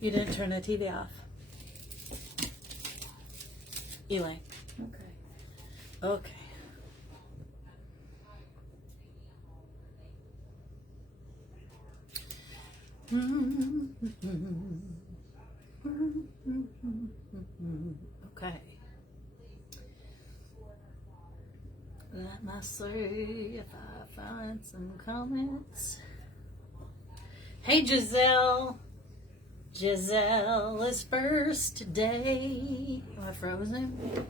You didn't turn the TV off. Eli. Okay. Okay. Okay. Let me see if I find some comments. Hey, Giselle. Giselle is first today. Am I frozen?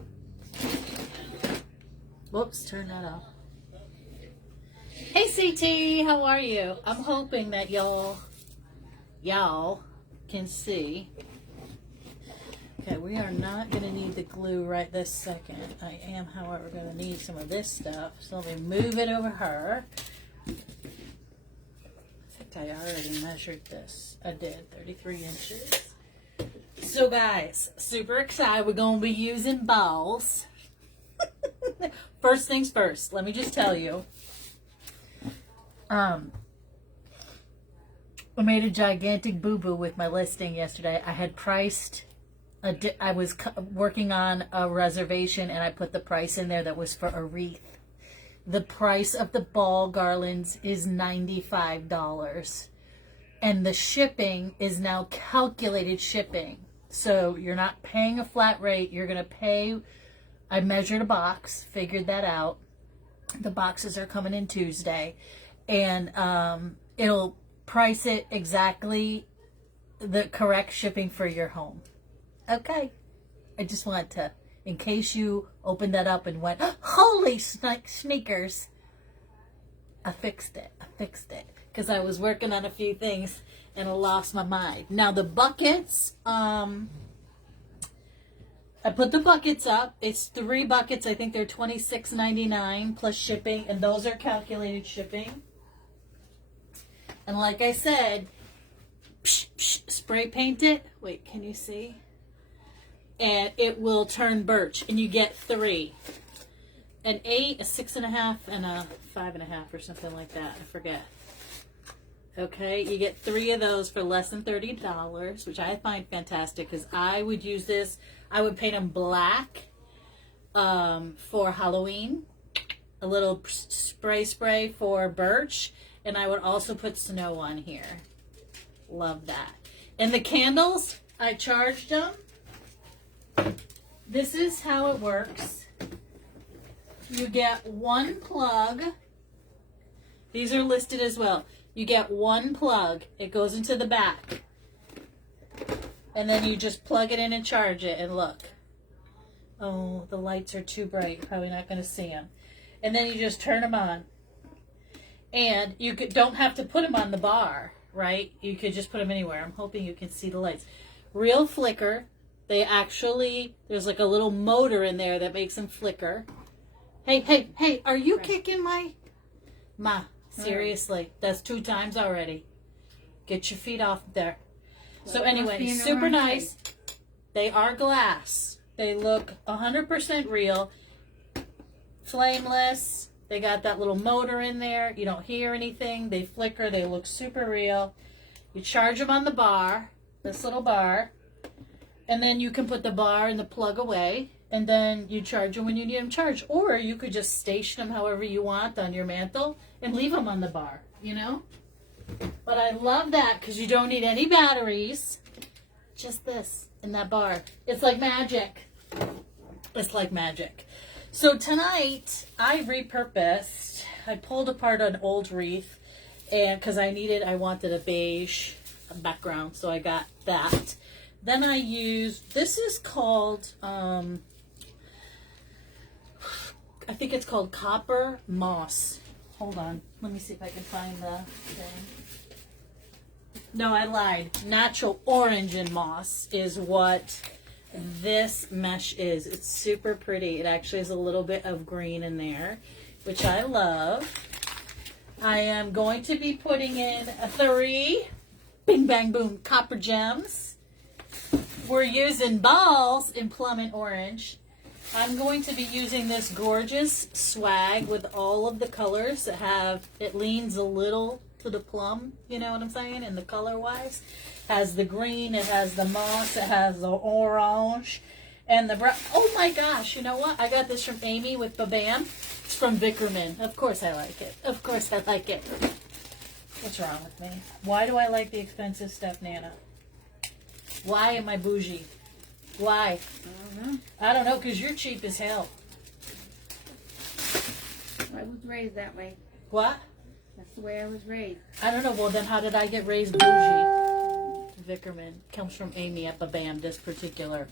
Whoops, turn that off. Hey, CT, how are you? I'm hoping that y'all can see. Okay, we are not going to need the glue right this second. I am, however, going to need some of this stuff. So let me move it over her. I think I already measured this. I did, 33 inches. So guys, super excited. We're going to be using balls. First things first, let me just tell you. I made a gigantic boo-boo with my listing yesterday. I had priced... I was working on a reservation and I put the price in there that was for a wreath. The price of the ball garlands is $95. And the shipping is now calculated shipping. So you're not paying a flat rate. You're going to pay... I measured a box, figured that out. The boxes are coming in Tuesday. And it'll price it exactly the correct shipping for your home. Okay. I just want to, in case you opened that up and went, holy sneakers. I fixed it. Because I was working on a few things and I lost my mind. Now the buckets, I put the buckets up. It's 3 buckets. I think they're $26.99 plus shipping. And those are calculated shipping. And like I said, spray paint it. Wait, can you see? And it will turn birch. And you get 3. An 8, a 6.5, and a 5.5 or something like that. I forget. Okay, you get 3 of those for less than $30, which I find fantastic because I would use this. I would paint them black for Halloween. A little spray for birch. And I would also put snow on here. Love that. And the candles, I charged them. This is how it works. You get 1 plug. These are listed as well. You get 1 plug. It goes into the back. And then you just plug it in and charge it. And look. Oh, the lights are too bright. Probably not going to see them. And then you just turn them on. And you don't have to put them on the bar, right? You could just put them anywhere. I'm hoping you can see the lights. Real flicker. They actually, there's like a little motor in there that makes them flicker. Hey, are you kicking my... Ma, seriously, that's 2 times already. Get your feet off there. So anyway, super nice. They are glass. They look 100% real. Flameless. They got that little motor in there. You don't hear anything. They flicker. They look super real. You charge them on the bar, this little bar. And then you can put the bar and the plug away. And then you charge them when you need them charged. Or you could just station them however you want on your mantle and leave them on the bar, you know? But I love that because you don't need any batteries. Just this in that bar. It's like magic. It's like magic. So tonight I repurposed. I pulled apart an old wreath and because I wanted a beige background. So I got that. Then I used, this is called, I think it's called Copper Moss. Hold on. Let me see if I can find the thing. No, I lied. Natural Orange and Moss is what this mesh is. It's super pretty. It actually has a little bit of green in there, which I love. I am going to be putting in 3 bing bang boom copper gems. We're using balls in Plum Orange. I'm going to be using this gorgeous swag with all of the colors that have, it leans a little to the plum, you know what I'm saying, in the color wise. Has the green, it has the moss, it has the orange, and the brown. Oh my gosh, you know what? I got this from Amy with Babam. It's from Vickerman. Of course I like it. Of course I like it. What's wrong with me? Why do I like the expensive stuff, Nana? Why am I bougie? Why? I don't know, because you're cheap as hell. I was raised that way. What? That's the way I was raised. I don't know. Well, then how did I get raised bougie? Vickerman comes from Amy at Babam. This particular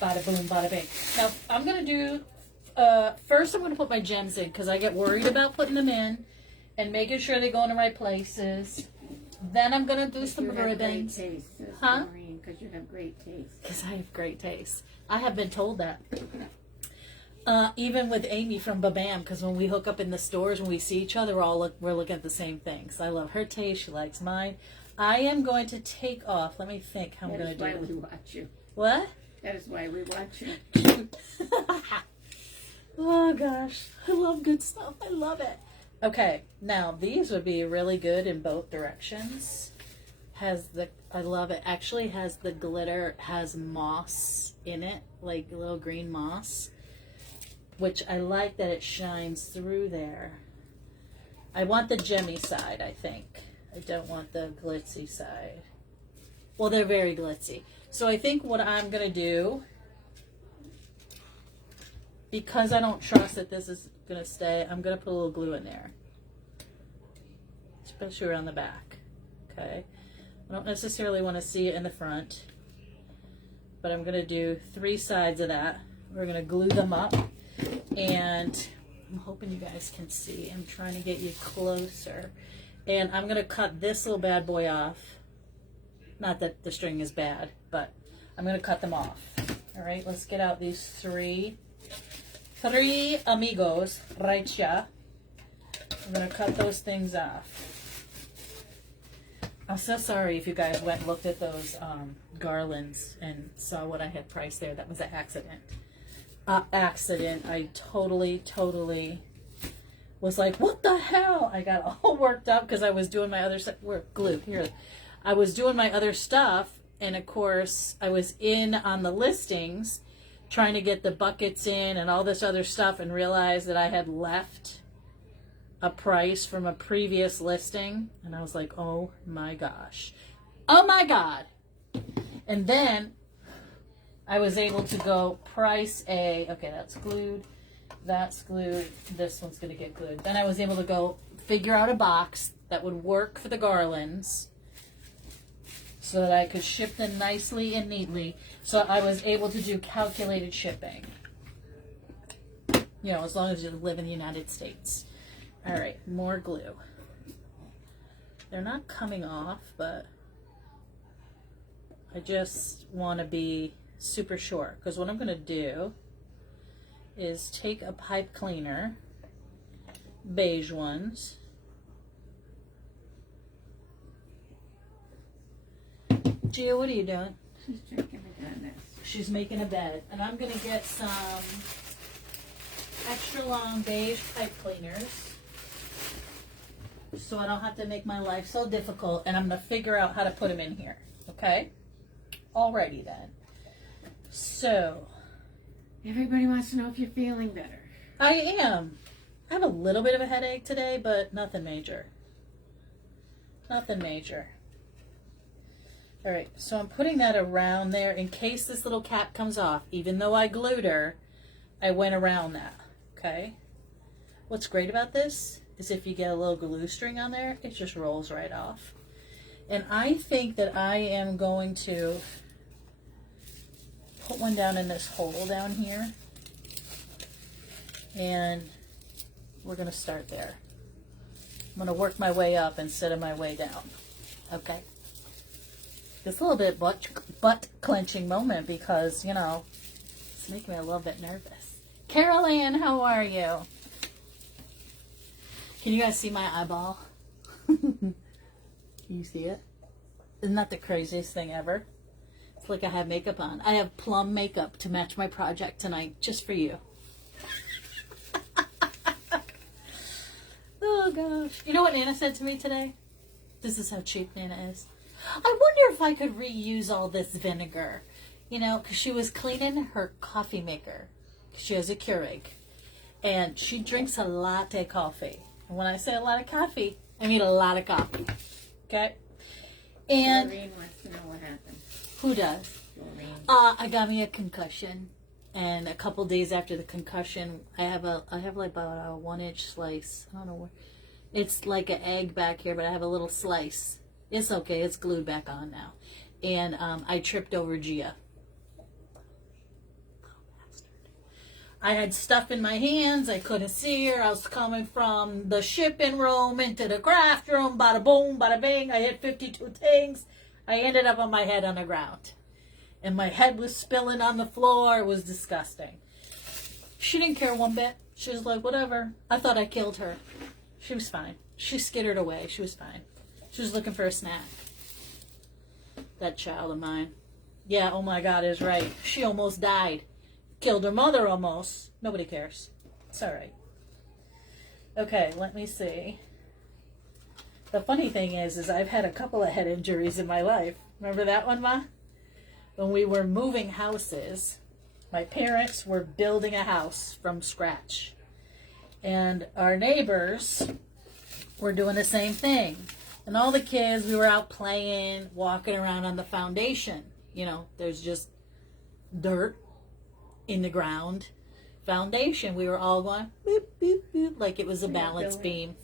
bada boom, bada bing. Now I'm gonna do. First, I'm gonna put my gems in because I get worried about putting them in and making sure they go in the right places. Then I'm gonna do some ribbons. Huh? Because you have great taste. Because I have great taste. I have been told that. Even with Amy from Babam, because when we hook up in the stores, when we see each other, we're looking at the same things. I love her taste. She likes mine. I am going to take off. Let me think how I'm going to do it. That is why we watch you. What? That is why we watch you. Oh, gosh. I love good stuff. I love it. Okay. Now, these would be really good in both directions. I love it. Actually has the glitter, has moss in it, like a little green moss. Which I like that it shines through there. I want the gemmy side, I think. I don't want the glitzy side. Well, they're very glitzy. So I think what I'm going to do, because I don't trust that this is going to stay, I'm going to put a little glue in there. Especially around the back. Okay? I don't necessarily want to see it in the front. But I'm going to do 3 sides of that. We're going to glue them up. And I'm hoping you guys can see. I'm trying to get you closer. And I'm going to cut this little bad boy off. Not that the string is bad, but I'm going to cut them off. All right, let's get out these three amigos right here. I'm going to cut those things off. I'm so sorry if you guys went and looked at those garlands and saw what I had priced there. That was an accident. I totally was like, what the hell? I got all worked up because I was doing my other stuff. Glue here. I was doing my other stuff, and of course I was in on the listings trying to get the buckets in and all this other stuff, and realized that I had left a price from a previous listing, and I was like, oh my gosh, oh my god. And then I was able to go price okay, that's glued, this one's going to get glued. Then I was able to go figure out a box that would work for the garlands so that I could ship them nicely and neatly. So I was able to do calculated shipping. You know, as long as you live in the United States. All right, more glue. They're not coming off, but I just want to be super sure, because what I'm going to do is take a pipe cleaner, beige ones, Gia, what are you doing? She's drinking a goodness. She's making a bed, and I'm going to get some extra long beige pipe cleaners so I don't have to make my life so difficult, and I'm going to figure out how to put them in here, okay? Alrighty then. So, everybody wants to know if you're feeling better. I am. I have a little bit of a headache today, but nothing major. Nothing major. Alright, so I'm putting that around there in case this little cap comes off. Even though I glued her, I went around that. Okay? What's great about this is if you get a little glue string on there, it just rolls right off. And I think that I am going to put one down in this hole down here, and we're going to start there. I'm going to work my way up instead of my way down. Okay? It's a little bit butt clenching moment because, you know, it's making me a little bit nervous. Carol Ann, how are you? Can you guys see my eyeball? Can you see it? Isn't that the craziest thing ever? It's like I have makeup on. I have plum makeup to match my project tonight, just for you. Oh, gosh. You know what Nana said to me today? This is how cheap Nana is. I wonder if I could reuse all this vinegar. You know, because she was cleaning her coffee maker. She has a Keurig. And she drinks a latte coffee. And when I say a lot of coffee, I mean a lot of coffee. Okay? And Doreen wants to know what happened. who does? Doreen. I got me a concussion. And a couple days after the concussion, I have like about a 1-inch slice. I don't know where. It's like an egg back here, but I have a little slice. It's okay. It's glued back on now. And I tripped over Gia. I had stuff in my hands. I couldn't see her. I was coming from the shipping room into the craft room. Bada boom, bada bing. I hit 52 things. I ended up on my head on the ground. And my head was spilling on the floor. It was disgusting. She didn't care one bit. She was like, whatever. I thought I killed her. She was fine. She skittered away. She was fine. She was looking for a snack. That child of mine. Yeah, oh my God, is right. She almost died. Killed her mother almost. Nobody cares. It's all right. Okay, let me see. The funny thing is I've had a couple of head injuries in my life. Remember that one, Ma? When we were moving houses, my parents were building a house from scratch. And our neighbors were doing the same thing. And all the kids, we were out playing, walking around on the foundation. You know, there's just dirt in the ground. Foundation. We were all going boop, boop, boop, like it was a balance beam.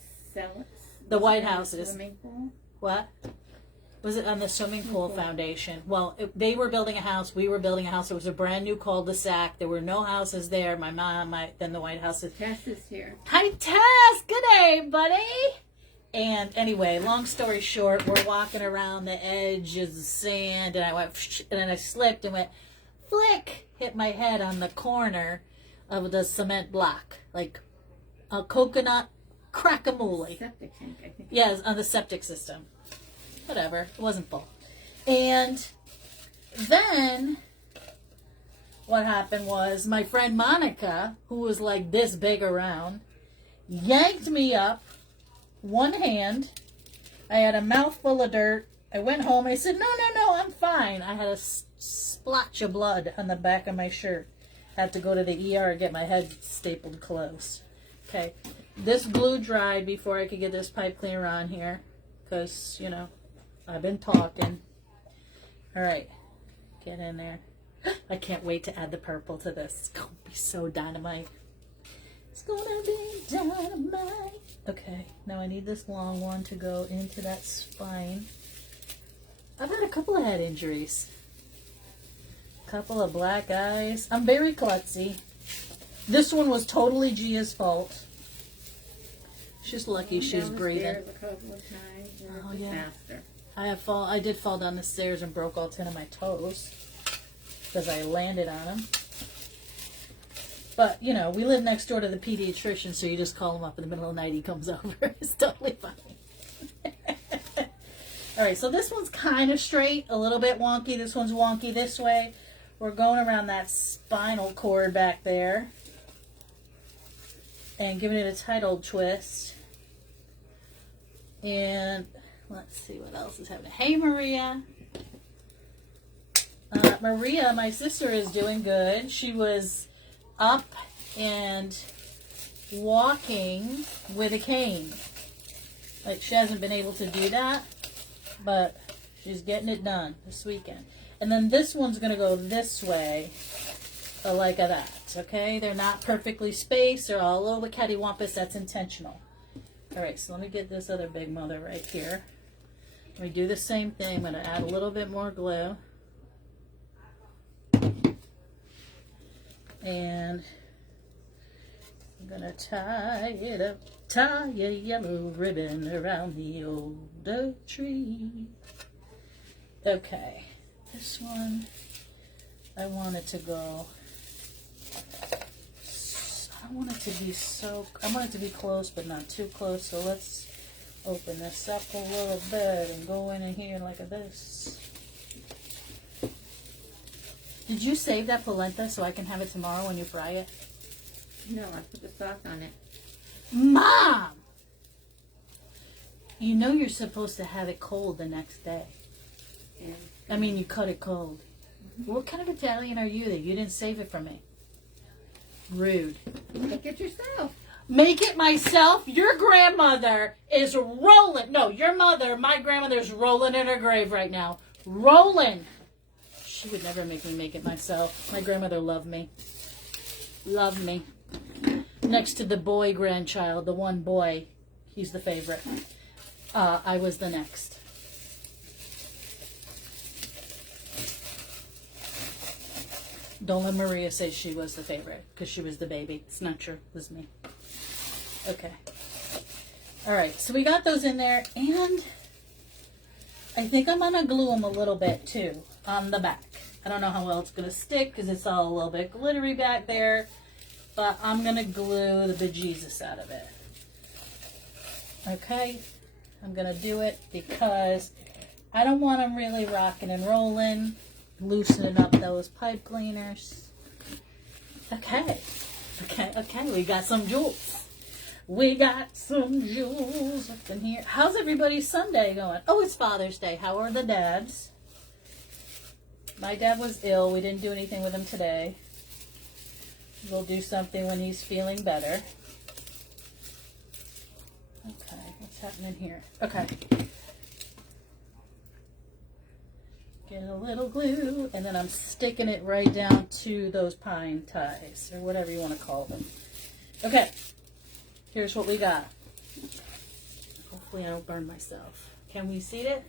The White Houses. Swimming pool? What? Was it on the swimming pool foundation? Well, they were building a house. We were building a house. It was a brand new cul-de-sac. There were no houses there. My mom, then the White House. Tess is here. Hi, Tess. Good day, buddy. And anyway, long story short, we're walking around the edge of the sand, and I went, and then I slipped and went, flick, hit my head on the corner of the cement block, like a coconut crack-a-mole. Septic tank, I think. Yes, on the septic system. Whatever, it wasn't full. And then what happened was my friend Monica, who was like this big around, yanked me up, one hand. I had a mouthful of dirt. I went home. I said, no, I'm fine. I had a splotch of blood on the back of my shirt. Had to go to the ER and get my head stapled closed. Okay, this glue dried before I could get this pipe cleaner on here because, you know, I've been talking. All right, get in there. I can't wait to add the purple to this. It's going to be so dynamite. It's going to be dynamite. Okay, now I need this long one to go into that spine. I've had a couple of head injuries. Couple of black eyes. I'm very klutzy. This one was totally Gia's fault. She's lucky she's breathing. Oh, yeah. I did fall down the stairs and broke all 10 of my toes because I landed on them. But, you know, we live next door to the pediatrician, so you just call him up in the middle of the night, he comes over. It's totally fine. All right, so this one's kind of straight, a little bit wonky. This one's wonky this way. We're going around that spinal cord back there and giving it a tight old twist. And let's see what else is happening. Hey, Maria. Maria, my sister, is doing good. She was up and walking with a cane. Like, she hasn't been able to do that, but she's getting it done this weekend. And then this one's going to go this way, like that, okay? They're not perfectly spaced. They're all a little bit cattywampus. That's intentional. All right, so let me get this other big mother right here. Let me do the same thing. I'm going to add a little bit more glue. And I'm going to tie it up. Tie a yellow ribbon around the old oak tree. Okay. This one, I want it to go, I want it to be so, I want it to be close, but not too close. So let's open this up a little bit and go in here like this. Did you save that polenta so I can have it tomorrow when you fry it? No, I put the sauce on it. Mom! You know you're supposed to have it cold the next day. And I mean, you cut it cold. What kind of Italian are you that you didn't save it for me? Rude. make it yourself. Make it myself? Your grandmother is rolling. No, your mother, my grandmother is rolling in her grave right now. Rolling. She would never make me make it myself. My grandmother loved me. Loved me. Next to the boy grandchild, the one boy, he's the favorite. I was the next. Don't let Maria say she was the favorite, because she was the baby. It's not true. It was me. Okay. All right, so we got those in there, and I think I'm going to glue them a little bit, too, on the back. I don't know how well it's going to stick, because it's all a little bit glittery back there, but I'm going to glue the bejesus out of it. Okay? I'm going to do it because I don't want them really rocking and rolling, loosening up those pipe cleaners. Okay. Okay, we got some jewels. We got some jewels up in here. How's everybody's Sunday going? Oh, it's Father's Day. How are the dads? My dad was ill. We didn't do anything with him today. We'll do something when he's feeling better. Okay, what's happening here? Okay. Get a little glue, and then I'm sticking it right down to those pine ties, or whatever you want to call them. Okay. Here's what we got. Hopefully I don't burn myself. Can we see it?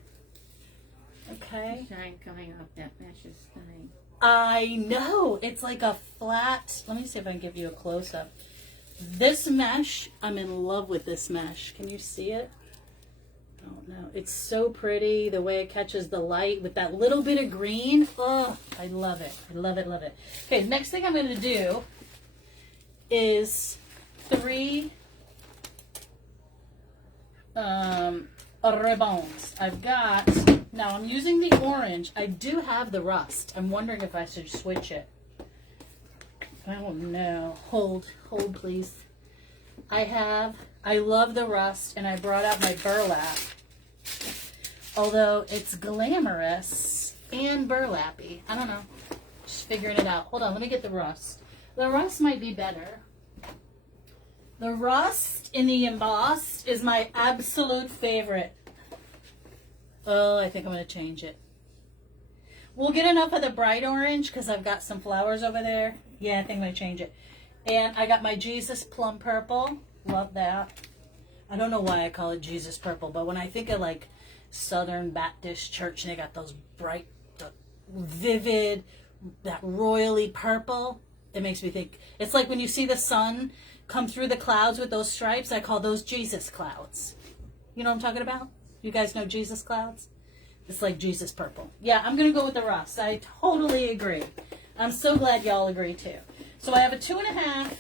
Okay. The shine coming off that mesh is stunning. I know. It's like a flat. Let me see if I can give you a close-up. This mesh, I'm in love with this mesh. Can you see it? Oh, no. It's so pretty. The way it catches the light with that little bit of green. Oh, I love it. I love it, love it. Okay, next thing I'm going to do is 3 ribbons. I've got, now I'm using the orange. I do have the rust. I'm wondering if I should switch it. I don't know. Hold please. I love the rust, and I brought out my burlap. Although it's glamorous and burlappy. I don't know. Just figuring it out. Hold on, let me get the rust. The rust might be better. The rust in the embossed is my absolute favorite. Oh, I think I'm going to change it. We'll get enough of the bright orange because I've got some flowers over there. Yeah, I think I'm going to change it. And I got my Jesus Plum Purple. Love that. I don't know why I call it Jesus Purple, but when I think of like Southern Baptist Church and they got those bright, vivid, that royally purple, it makes me think. It's like when you see the sun come through the clouds with those stripes, I call those Jesus clouds. You know what I'm talking about? You guys know Jesus clouds? It's like Jesus purple. Yeah, I'm going to go with the rust. I totally agree. I'm so glad y'all agree too. So I have a 2.5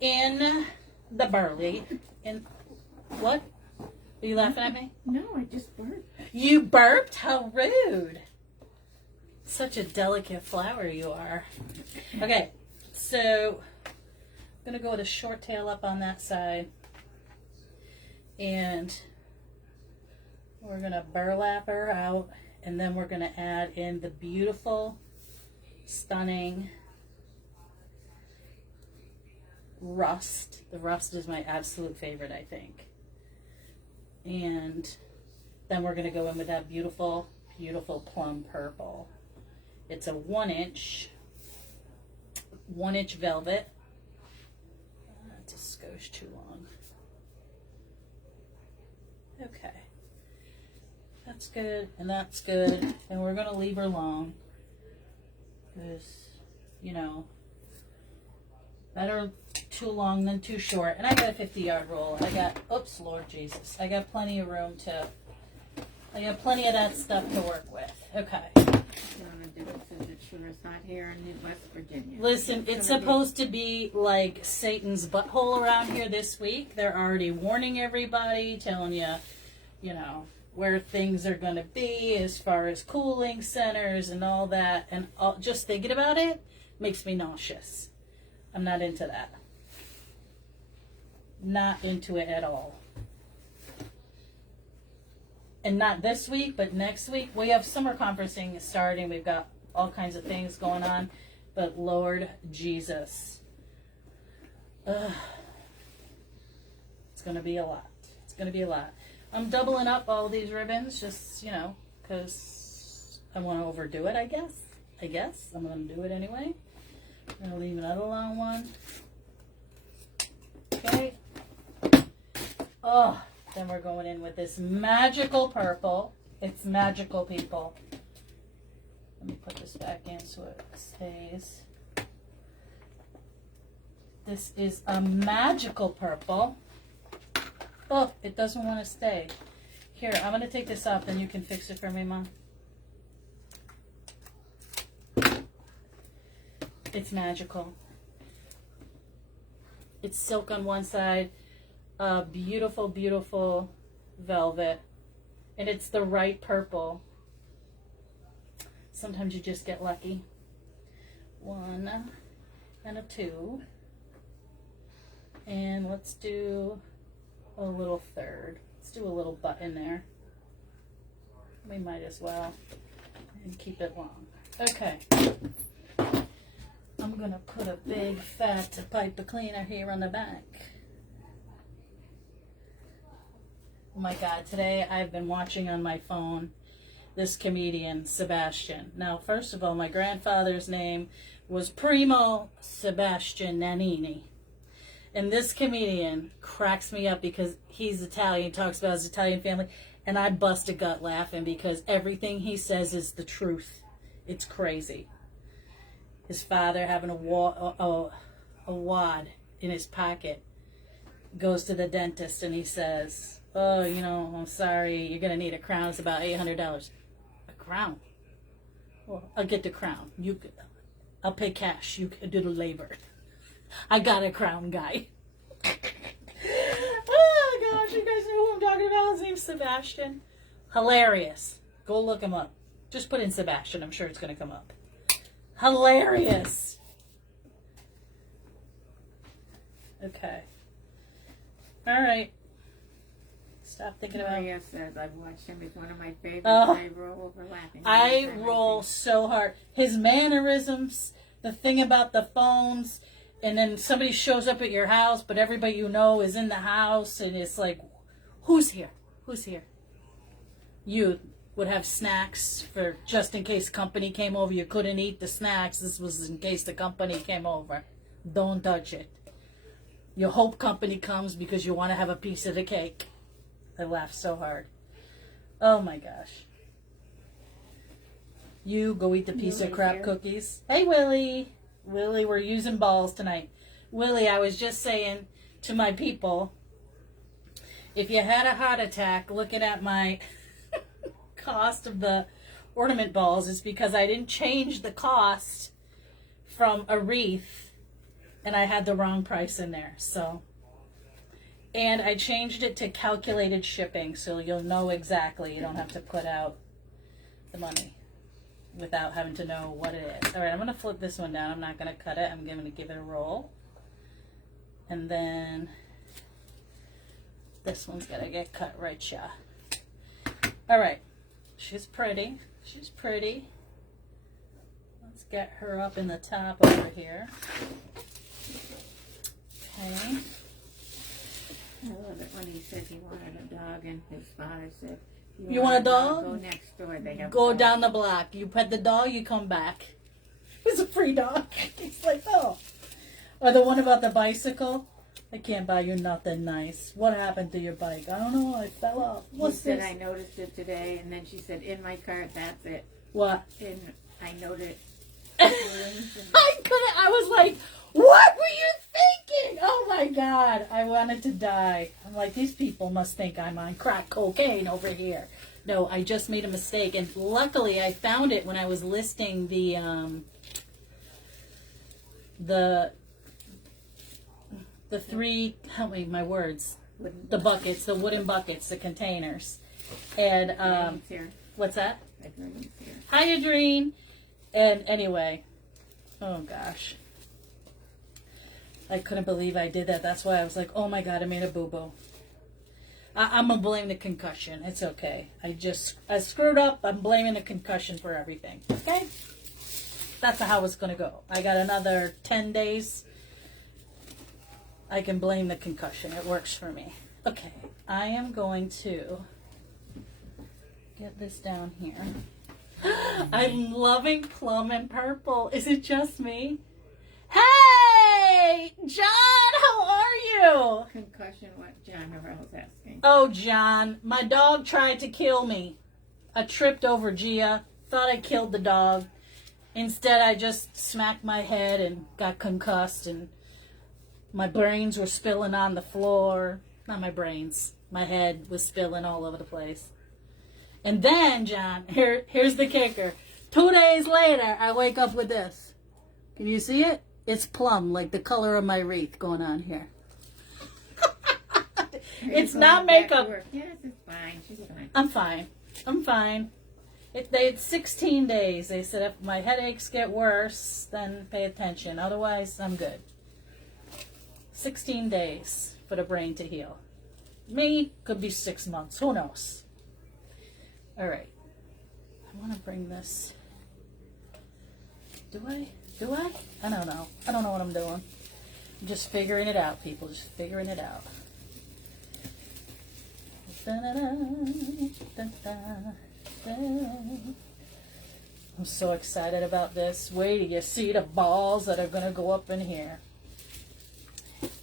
in the burley. In what? Are you laughing at me? No, I just burped. You burped? How rude. Such a delicate flower you are. Okay, so I'm going to go with a short tail up on that side. And we're going to burlap her out. And then we're going to add in the beautiful, stunning rust. The rust is my absolute favorite, I think. And then we're going to go in with that beautiful, beautiful plum purple. It's a 1-inch velvet. That's a skosh too long. Okay. That's good, and that's good. And we're going to leave her long. Because, you know, better too long than too short. And I got a 50-yard roll. I got, oops, Lord Jesus. I got plenty of room to, I got plenty of that stuff to work with. Okay. It's sure it's hot here in West Virginia. Listen, it's supposed to be like Satan's butthole around here this week. They're already warning everybody, telling you, you know, where things are going to be as far as cooling centers and all that. And just thinking about it makes me nauseous. I'm not into that. Not into it at all. and not this week, but next week, we have summer conferencing starting. We've got all kinds of things going on, but Lord Jesus, it's going to be a lot. It's going to be a lot. I'm doubling up all these ribbons, just, you know, because I want to overdo it, I guess. I'm going to do it anyway. I'm going to leave another long one. Okay. Oh, then we're going in with this magical purple. It's magical, people. Let me put this back in so it stays. This is a magical purple. Oh, it doesn't want to stay. Here, I'm going to take this off, then you can fix it for me, Mom. It's magical. It's silk on one side, beautiful, beautiful velvet, and it's the right purple. Sometimes you just get lucky. 1 and a 2, and let's do a little third. Let's do a little button there. We might as well, and keep it long. Okay. I'm gonna put a big fat pipe cleaner here on the back. Oh my God, today I've been watching on my phone this comedian, Sebastian. Now, first of all, my grandfather's name was Primo Sebastian Nannini. And this comedian cracks me up because he's Italian, talks about his Italian family, and I bust a gut laughing because everything he says is the truth. It's crazy. His father having a wad in his pocket, goes to the dentist and he says, oh, you know, I'm sorry, you're going to need a crown. It's about $800. A crown? Well, I'll get the crown. I'll pay cash. You can do the labor. I got a crown, guy. Oh, gosh, you guys know who I'm talking about? His name's Sebastian. Hilarious. Go look him up. Just put in Sebastian. I'm sure it's going to come up. Hilarious. Okay. All right. Stop thinking about. Maria says I've watched him. He's one of my favorites. I roll overlapping. I roll so hard. His mannerisms, the thing about the phones, and then somebody shows up at your house, but everybody you know is in the house, and it's like, who's here? Who's here? You would have snacks for just in case company came over. You couldn't eat the snacks. This was in case the company came over. Don't touch it. You hope company comes because you want to have a piece of the cake. I laughed so hard. Oh my gosh. You go eat the piece of crap cookies. Hey, Willie. Willie, we're using balls tonight. Willie, I was just saying to my people, if you had a heart attack looking at my cost of the ornament balls, it's because I didn't change the cost from a wreath and I had the wrong price in there. So, and I changed it to calculated shipping so you'll know exactly. You don't have to put out the money without having to know what it is. All right, I'm going to flip this one down. I'm not going to cut it. I'm going to give it a roll. And then this one's got to get cut right, yeah. All right. She's pretty. She's pretty. Let's get her up in the top over here. Okay. I love it when he said he wanted a dog and his father said, You want a dog? Go next door. They have Go down the block. You pet the dog, you come back. It's a free dog. He's like, oh. Or the one about the bicycle. I can't buy you nothing nice. What happened to your bike? I don't know. I fell off. What's said, this? I noticed it today, and then she said, in my cart, that's it. What? I noticed. I couldn't. I was like, what were you thinking? Oh my God. I wanted to die. I'm like, these people must think I'm on crack cocaine over here. No, I just made a mistake. And luckily I found it when I was listing the three, help me, my words, the buckets, the wooden buckets, the containers. And, what's that? Hi, Adrene. And anyway, oh gosh. I couldn't believe I did that. That's why I was like, oh my God, I made a boo-boo. I'm gonna blame the concussion. It's okay. I screwed up. I'm blaming the concussion for everything. Okay? That's how it's gonna go. I got another 10 days. I can blame the concussion. It works for me. Okay, I am going to get this down here. I'm loving plum and purple. Is it just me? Hey, John, how are you? Concussion, what John Norrell's asking. Oh, John, my dog tried to kill me. I tripped over Gia, thought I killed the dog. Instead, I just smacked my head and got concussed, and my brains were spilling on the floor. Not my brains. My head was spilling all over the place. And then, John, here's the kicker. 2 days later, I wake up with this. Can you see it? It's plum, like the color of my wreath going on here. It's not makeup. Yes, it's fine. She's fine. I'm fine. I'm fine. It's 16 days. They said if my headaches get worse, then pay attention. Otherwise, I'm good. 16 days for the brain to heal. Me, could be 6 months. Who knows? All right. I want to bring this. Do I? I don't know. I don't know what I'm doing. I'm just figuring it out, people. Just figuring it out. I'm so excited about this. Wait till you see the balls that are going to go up in here.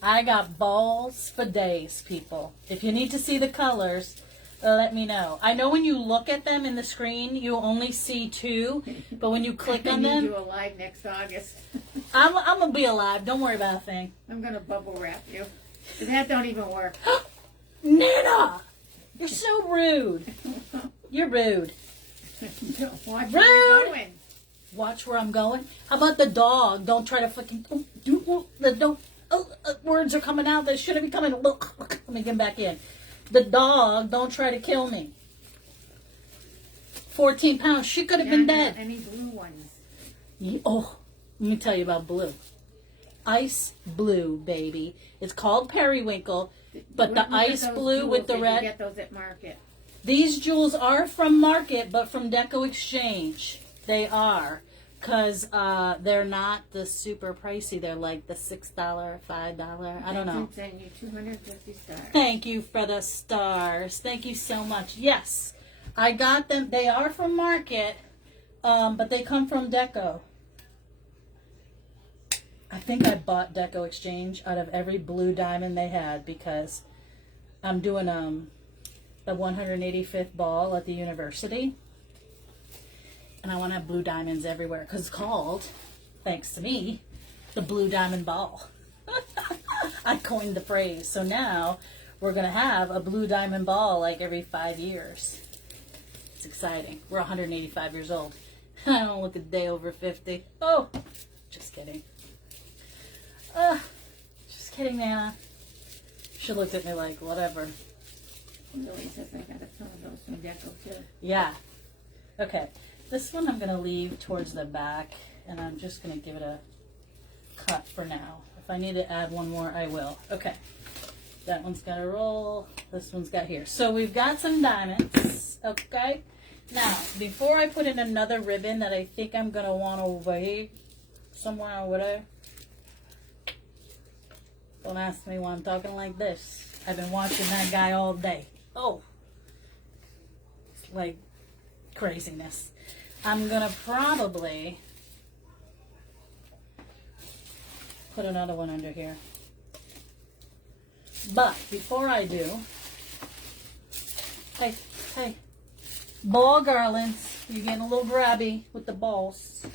I got balls for days, people. If you need to see the colors, let me know. I know when you look at them in the screen, you only see 2, but when you click on them... you alive next August. I'm going to be alive. Don't worry about a thing. I'm going to bubble wrap you. That don't even work. Nana! You're so rude. You're rude. Watch where you're going. Watch where I'm going. How about the dog? Don't try to fucking... words are coming out that shouldn't be coming. Let me get back in. The dog, don't try to kill me. 14 pounds. She could have been dead. Any blue ones? Oh, let me tell you about blue. Ice blue, baby. It's called periwinkle, but the ice blue with the red. You get those at Market. These jewels are from Market, but from Deco Exchange. They are. Because they're not the super pricey. They're like the $6, $5. I don't know. I'm sending you 250 stars. Thank you for the stars. Thank you so much. Yes, I got them. They are from Market, but they come from Deco. I think I bought Deco Exchange out of every blue diamond they had because I'm doing the 185th ball at the university. And I want to have blue diamonds everywhere because it's called, thanks to me, the Blue Diamond Ball. I coined the phrase. So now we're going to have a blue diamond ball like every 5 years. It's exciting. We're 185 years old. I don't look a day over 50. Oh, just kidding. Just kidding, Nana. She looked at me like, whatever. Lily says I got a ton of those from Deco too. Yeah. Okay. This one I'm going to leave towards the back, and I'm just going to give it a cut for now. If I need to add one more, I will. Okay. That one's got to roll. This one's got here. So we've got some diamonds. Okay. Now, before I put in another ribbon that I think I'm going to want over here, somewhere over there. Don't ask me why I'm talking like this. I've been watching that guy all day. Oh. It's like craziness. I'm going to probably put another one under here. But before I do, hey, ball garlands. You're getting a little grabby with the balls.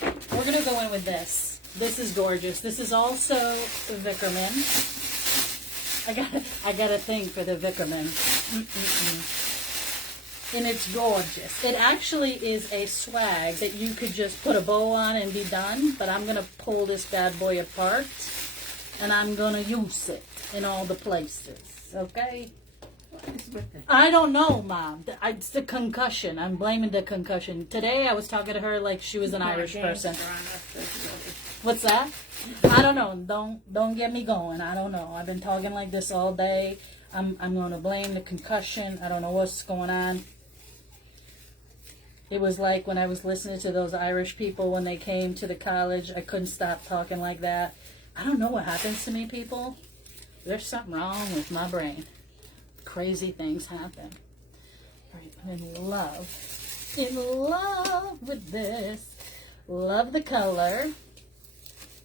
We're going to go in with this. This is gorgeous. This is also Vickerman. I got a thing for the Vickerman. And it's gorgeous. It actually is a swag that you could just put a bow on and be done. But I'm going to pull this bad boy apart. And I'm going to use it in all the places. Okay? What is with it? I don't know, Mom. It's the concussion. I'm blaming the concussion. Today I was talking to her like she was an Irish person. What's that? I don't know. Don't get me going. I don't know. I've been talking like this all day. I'm going to blame the concussion. I don't know what's going on. It was like when I was listening to those Irish people when they came to the college. I couldn't stop talking like that. I don't know what happens to me, people. There's something wrong with my brain. Crazy things happen. All right, I'm in love with this. Love the color.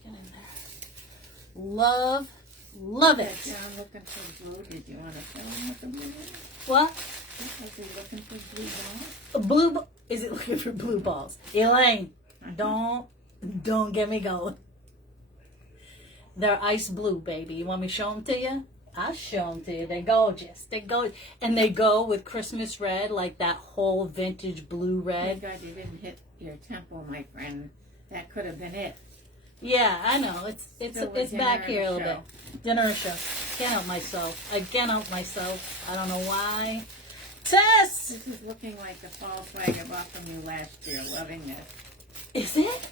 Get in there. Love it. John looking for blue. Did you want to fill him with the blue? What? Is he looking for blue balls? Is it looking for blue balls? Elaine, don't get me going. They're ice blue, baby. You want me to show them to you? I'll show them to you. They're gorgeous. And they go with Christmas red, like that whole vintage blue red. Thank God you didn't hit your temple, my friend. That could have been it. Yeah, I know. It's back here a little bit. Dinner or show. Can't help myself. I can't help myself. I don't know why. Tess! This is looking like the fall swag I bought from you last year. Loving this. Is it?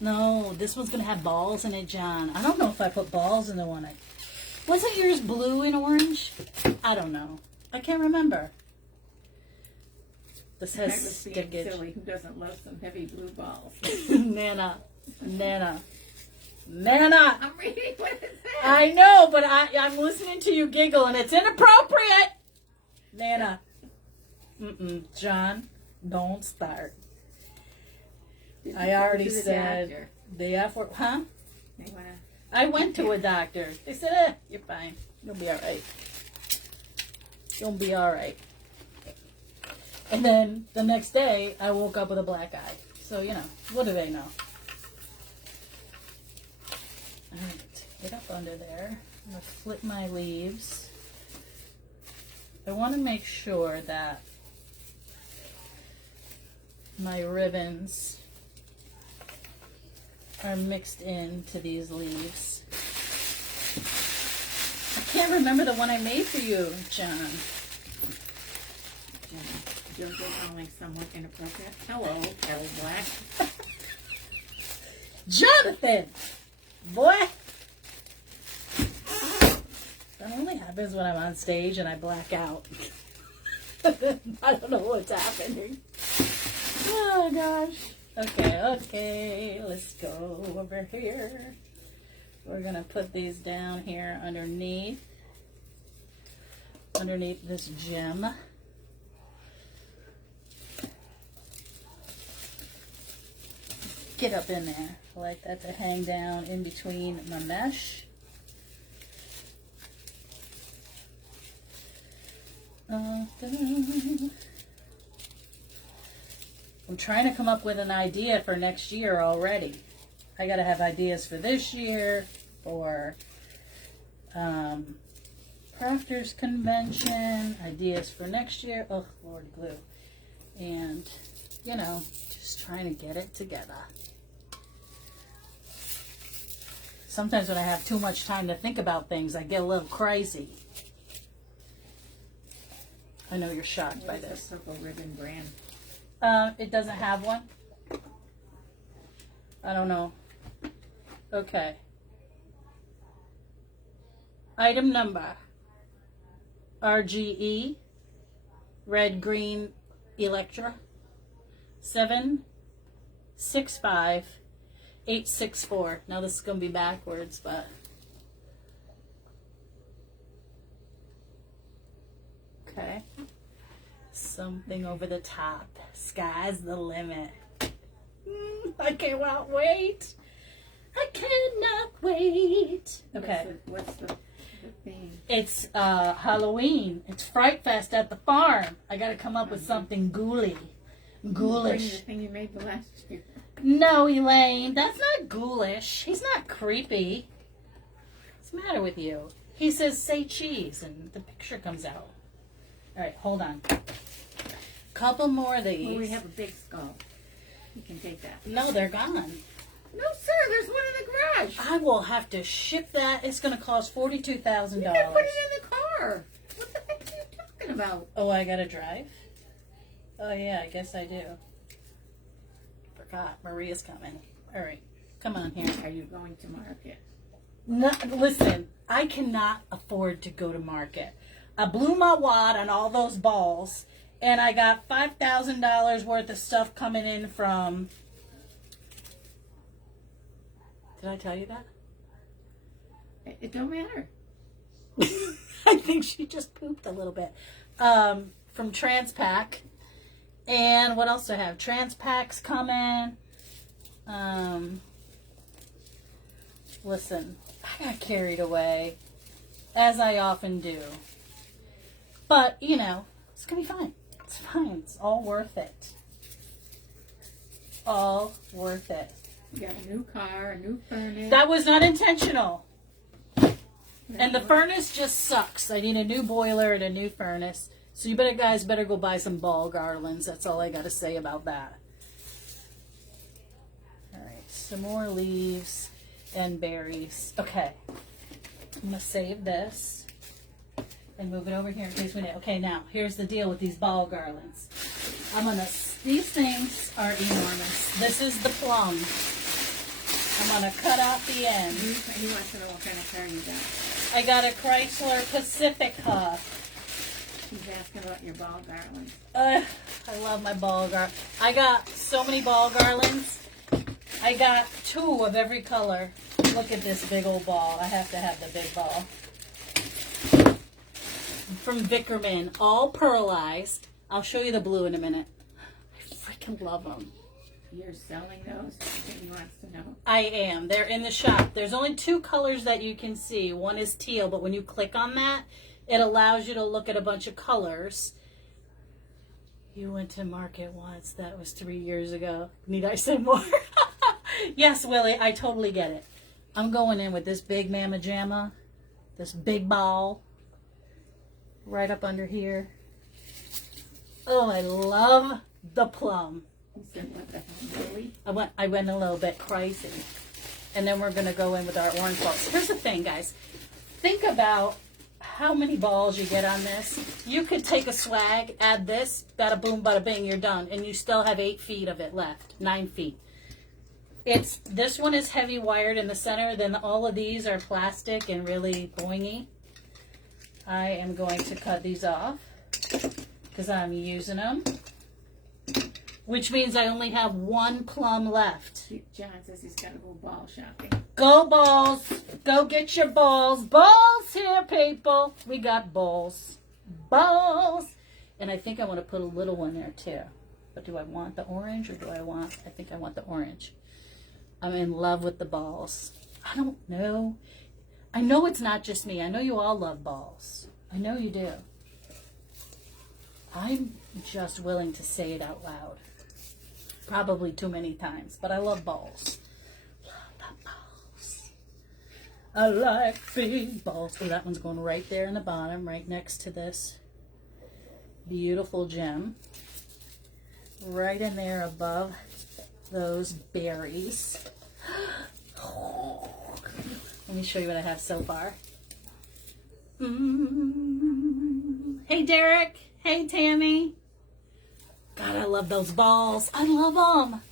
No, this one's going to have balls in it, John. I don't know if I put balls in the one. Wasn't yours blue and orange? I don't know. I can't remember. This I was has being stickage. silly. Who doesn't love some heavy blue balls? Nana. I'm reading what it says. I know, but I'm listening to you giggle, and it's inappropriate. Nana. John, don't start. Did you I go already to the said doctor? the F word. Huh? They wanna- I went to a doctor. They said, you're fine. You'll be all right. You'll be all right. And then the next day, I woke up with a black eye. So, what do they know? All right, get up under there. I'm going to flip my leaves. I want to make sure that my ribbons are mixed into these leaves. I can't remember the one I made for you, John. Jojo calling someone inappropriate. Hello, Kelly Black. Jonathan! Boy! That only happens when I'm on stage and I black out. I don't know what's happening. Oh gosh. Okay, let's go over here. We're gonna put these down here underneath this gem. Get up in there. I like that to hang down in between my mesh. I'm trying to come up with an idea for next year already. I gotta have ideas for this year, for crafters convention, ideas for next year. Oh, Lord, glue. And, just trying to get it together. Sometimes when I have too much time to think about things, I get a little crazy. I know you're shocked by this. The purple ribbon brand. It doesn't have one. I don't know. Okay. Item number. RGE. Red, green, Electra. 765864. Now this is going to be backwards, but... Okay. Something over the top. Sky's the limit. I cannot wait. I cannot wait. Okay. What's the theme? It's Halloween. It's Fright Fest at the farm. I got to come up with something ghoulish. Bring the thing you made the last year. No, Elaine, that's not ghoulish. He's not creepy. What's the matter with you? He says, say cheese, and the picture comes out. All right, hold on. Couple more of these. Well, we have a big skull. You can take that. No, they're gone. No, sir. There's one in the garage. I will have to ship that. It's going to cost $42,000. You can put it in the car. What the heck are you talking about? Oh, I got to drive? Oh, yeah, I guess I do. Forgot. Maria's coming. All right. Come on here. Are you going to market? No, listen, I cannot afford to go to market. I blew my wad on all those balls, and I got $5,000 worth of stuff coming in from. Did I tell you that? It don't matter. I think she just pooped a little bit. From Transpac. And what else do I have? Transpac's coming. Listen, I got carried away, as I often do. But, you know, it's going to be fine. It's fine. It's all worth it. All worth it. You got a new car, a new furnace. That was not intentional. And the furnace just sucks. I need a new boiler and a new furnace. So you guys better go buy some ball garlands. That's all I got to say about that. All right, some more leaves and berries. Okay, I'm going to save this and move it over here in case we need. Okay, now, here's the deal with these ball garlands. These things are enormous. This is the plum. I'm going to cut off the end. He wants to know what kind of car you got. I got a Chrysler Pacifica. He's asking about your ball garlands. I love my ball garland. I got so many ball garlands. I got 2 of every color. Look at this big old ball. I have to have the big ball. From Vickerman, all pearlized. I'll show you the blue in a minute. I freaking love them. You're selling those? He wants to know. I am. They're in the shop. There's only 2 colors that you can see. One is teal, but when you click on that, it allows you to look at a bunch of colors. You went to market once. That was 3 years ago. Need I say more? Yes, Willie, I totally get it. I'm going in with this big mama jamma, this big ball, right up under here. Oh, I love the plum. He said, what the hell, really? I went a little bit crazy. And then we're going to go in with our orange balls. Here's the thing, guys. Think about how many balls you get on this. You could take a swag, add this, bada boom, bada bing, you're done. And you still have 8 feet of it left, 9 feet. This one is heavy wired in the center. Then all of these are plastic and really boingy. I am going to cut these off because I'm using them. Which means I only have 1 plum left. John says he's got to go ball shopping. Go balls. Go get your balls. Balls here, people. We got balls. Balls. And I think I want to put a little one there too. But do I want the orange or do I want... I think I want the orange. I'm in love with the balls. I don't know. I know it's not just me. I know you all love balls. I know you do. I'm just willing to say it out loud. Probably too many times, but I love balls. Love the balls. I like big balls. Oh, that one's going right there in the bottom, right next to this beautiful gem. Right in there above those berries. Let me show you what I have so far. Hey, Derek. Hey, Tammy. God, I love those balls. I love them.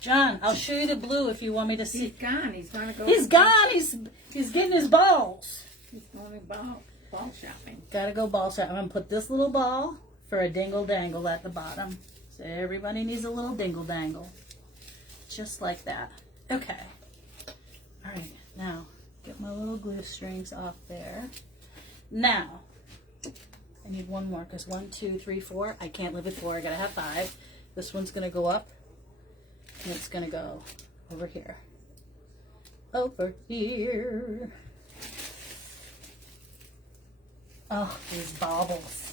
John, I'll show you the blue if you want me to see. He's gone. He's going to go. He's gone. He's getting his balls. He's going to ball shopping. Gotta go ball shopping. I'm going to put this little ball for a dingle dangle at the bottom. So everybody needs a little dingle dangle. Just like that. Okay. All right. Now, get my little glue strings off there. Now, I need one more because 1, 2, 3, 4. I can't live with 4. I gotta have 5. This one's gonna go up, and it's gonna go over here. Over here. Oh, these baubles.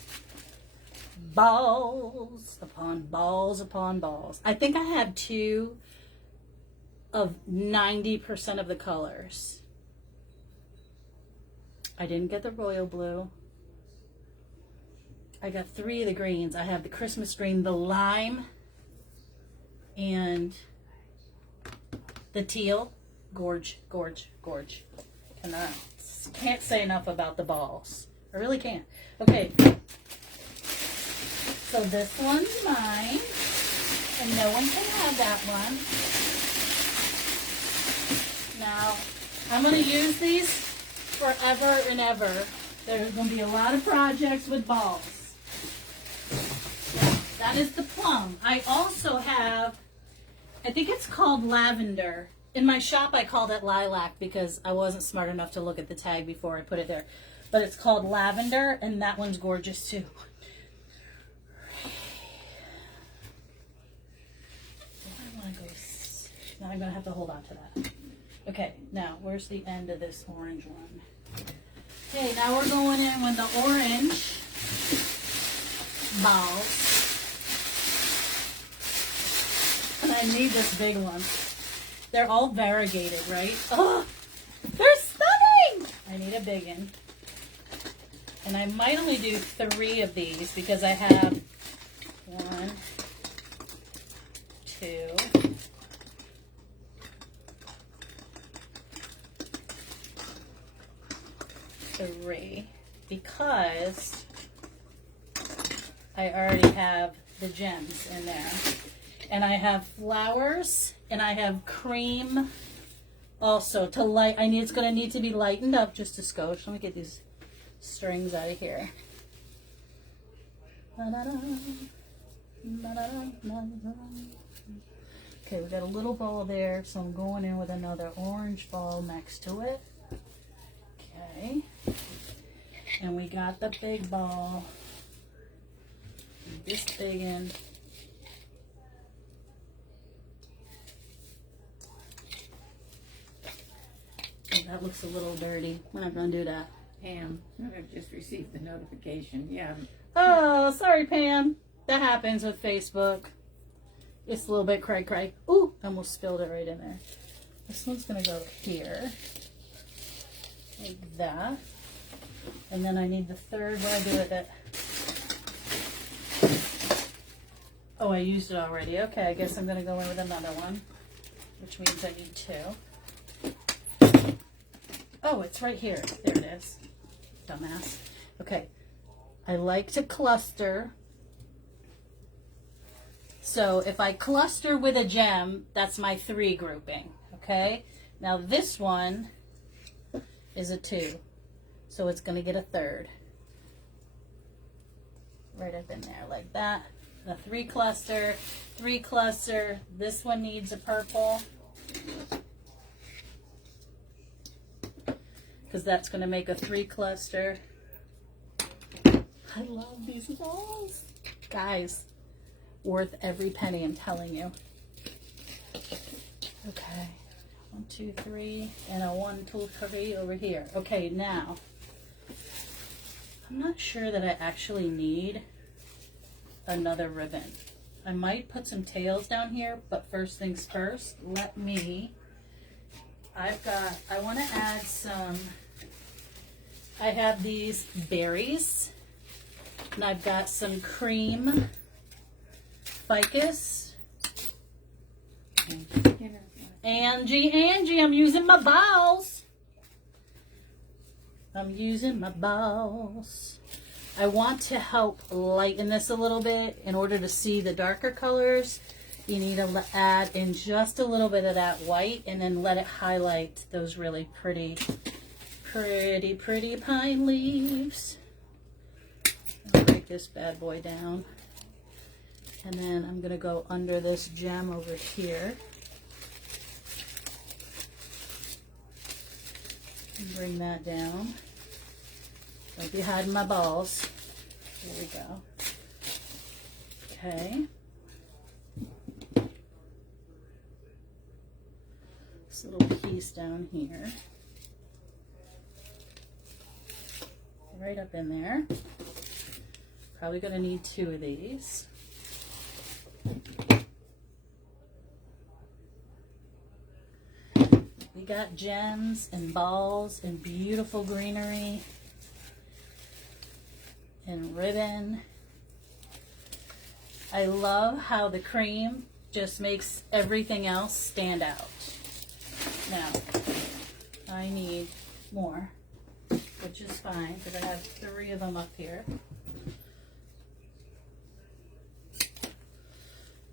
Balls upon balls upon balls. I think I have 2 of 90% of the colors. I didn't get the royal blue. I got 3 of the greens. I have the Christmas green, the lime, and the teal. Gorge, gorge, gorge. Can't say enough about the balls. I really can't. Okay. So this one's mine, and no one can have that one. Now, I'm going to use these forever and ever. There's going to be a lot of projects with balls. Yeah, that is the plum. I also have, I think it's called lavender. In my shop, I called it lilac because I wasn't smart enough to look at the tag before I put it there. But it's called lavender, and that one's gorgeous too. I want to go. Now I'm going to have to hold on to that. Okay, now where's the end of this orange one? Okay, now we're going in with the orange balls. And I need this big one. They're all variegated, right? Oh, they're stunning! I need a big one. And I might only do 3 of these because I have 1, 2, 3, because I already have the gems in there. And I have flowers and I have cream also to light. It's going to need to be lightened up just a skosh. Let me get these strings out of here. Okay, we got a little ball there, so I'm going in with another orange ball next to it. Okay. And we got the big ball. This big end. Oh, that looks a little dirty. We're not going to do that. Pam, I've just received the notification. Yeah. Oh, sorry, Pam. That happens with Facebook. It's a little bit cray-cray. Ooh, almost spilled it right in there. This one's going to go here. Like that. And then I need the third. What do I do with it? Oh, I used it already. Okay, I guess I'm going to go in with another one, which means I need 2. Oh, it's right here. There it is. Dumbass. Okay. I like to cluster. So if I cluster with a gem, that's my 3 grouping. Okay. Now this one is a 2. So it's going to get a 3rd. Right up in there like that. The 3 cluster, 3 cluster. This one needs a purple. Because that's going to make a 3 cluster. I love these balls. Guys, worth every penny, I'm telling you. Okay. 1, 2, 3, and a 1, 2, 3 over here. Okay, now, I'm not sure that I actually need another ribbon. I might put some tails down here, but first things first, I want to add some, I have these berries, and I've got some cream ficus. Angie, I'm using my balls. I want to help lighten this a little bit. In order to see the darker colors, you need to add in just a little bit of that white and then let it highlight those really pretty pine leaves. I'll break this bad boy down. And then I'm going to go under this gem over here. And bring that down. Don't be hiding my balls. Here we go. Okay. This little piece down here. Right up in there. Probably going to need 2 of these. We got gems and balls and beautiful greenery and ribbon. I love how the cream just makes everything else stand out. Now, I need more, which is fine because I have 3 of them up here.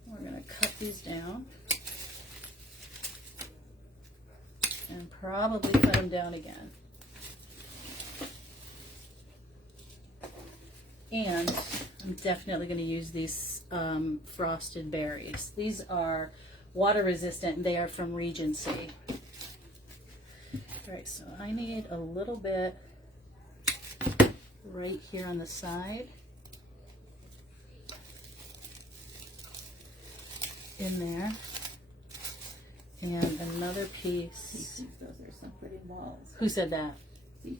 We're going to cut these down. And probably cut them down again. And I'm definitely going to use these frosted berries. These are water resistant and they are from Regency. All right, so I need a little bit right here on the side. In there. And another piece. Those are some pretty balls. Who said that? CT.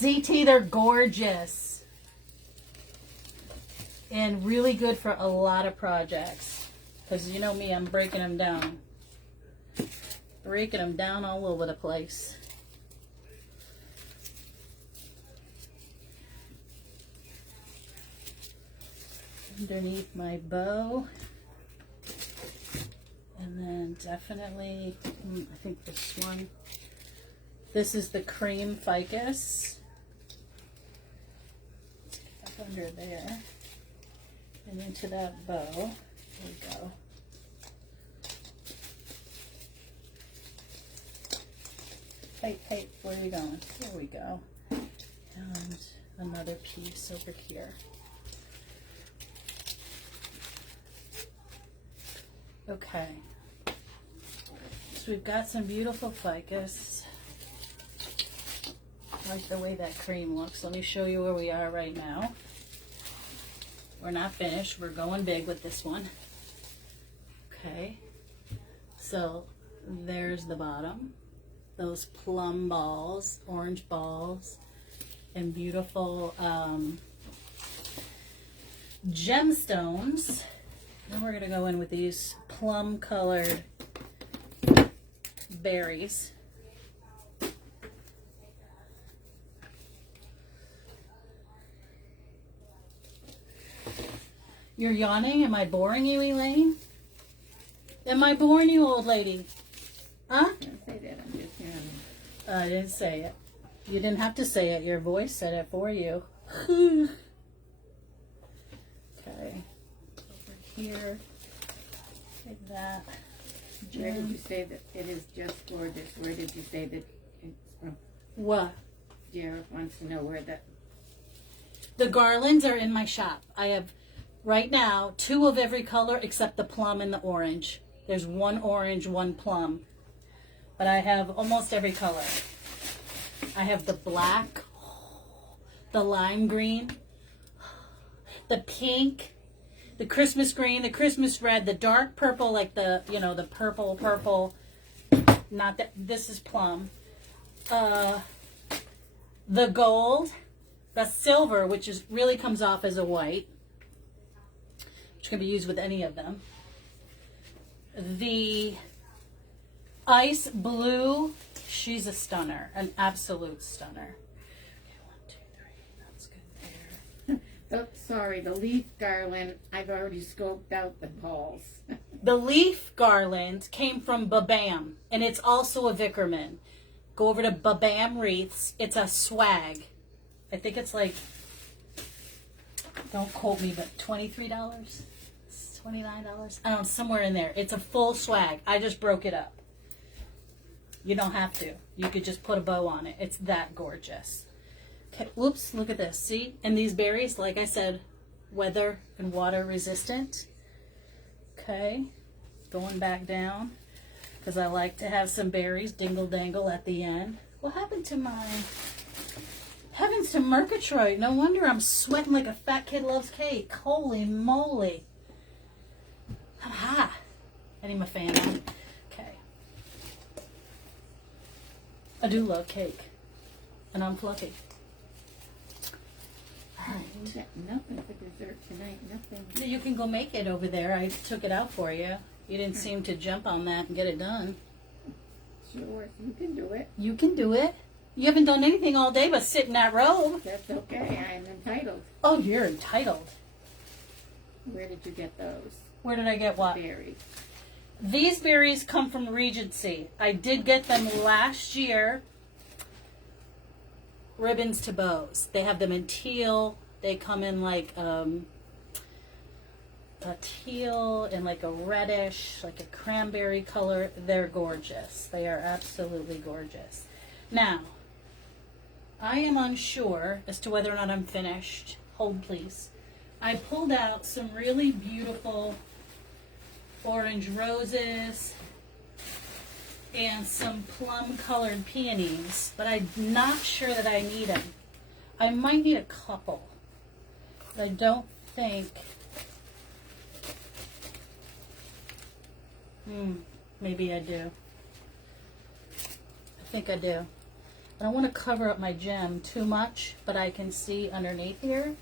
CT, they're gorgeous. And really good for a lot of projects. Because you know me, I'm breaking them down. Breaking them down all over the place. Underneath my bow. And then definitely, I think this one. This is the cream ficus. Let's get up under there. And into that bow. There we go. Hey, where are you going? There we go. And another piece over here. Okay. So we've got some beautiful ficus. I like the way that cream looks. Let me show you where we are right now. We're not finished. We're going big with this one. Okay. So there's the bottom. Those plum balls, orange balls, and beautiful gemstones. Then we're going to go in with these plum colored berries. You're yawning? Am I boring you, Elaine? Am I boring you, old lady? Huh? I didn't say that. I'm just hearing. I didn't say it. You didn't have to say it. Your voice said it for you. Okay. Over here. Take that. Where did you say that it is just gorgeous? Where did you say that it's from? What? Jared wants to know where that. The garlands are in my shop. I have, right now, 2 of every color except the plum and the orange. There's 1 orange, 1 plum. But I have almost every color. I have the black, the lime green, the pink, the Christmas green, the Christmas red, the dark purple, like the, you know, the purple. Not that, this is plum. The gold, the silver, which is really comes off as a white, which can be used with any of them. The ice blue, she's a stunner, an absolute stunner. Okay, 1, 2, 3, that's good there. Oh, sorry, the leaf garland. I've already scoped out the balls. The leaf garland came from Babam, and it's also a Vickerman. Go over to Babam Wreaths. It's a swag. I think it's like, don't quote me, but $23? $29? I don't know, somewhere in there. It's a full swag. I just broke it up. You don't have to. You could just put a bow on it. It's that gorgeous. Okay, whoops, look at this. See? And these berries, like I said, weather and water resistant. Okay, going back down because I like to have some berries dingle dangle at the end. What happened to my heavens to Murgatroyd? No wonder I'm sweating like a fat kid loves cake. Holy moly. I'm hot. I need my fan on. Okay. I do love cake. And I'm fluffy. All right. We got nothing for dessert tonight. Nothing. You can go make it over there. I took it out for you. You didn't seem to jump on that and get it done. Sure, you can do it. You can do it. You haven't done anything all day but sit in that robe. That's okay. I'm entitled. Oh, you're entitled. Where did you get those? Where did I get what? Berries. These berries come from Regency. I did get them last year. Ribbons to bows. They have them in teal. They come in like a teal and like a reddish, like a cranberry color. They're gorgeous. They are absolutely gorgeous. Now, I am unsure as to whether or not I'm finished. Hold, please. I pulled out some really beautiful orange roses and some plum colored peonies, but I'm not sure that I need them. I might need a couple. I don't think. Maybe I do. I think I do. I don't want to cover up my gem too much, but I can see underneath here.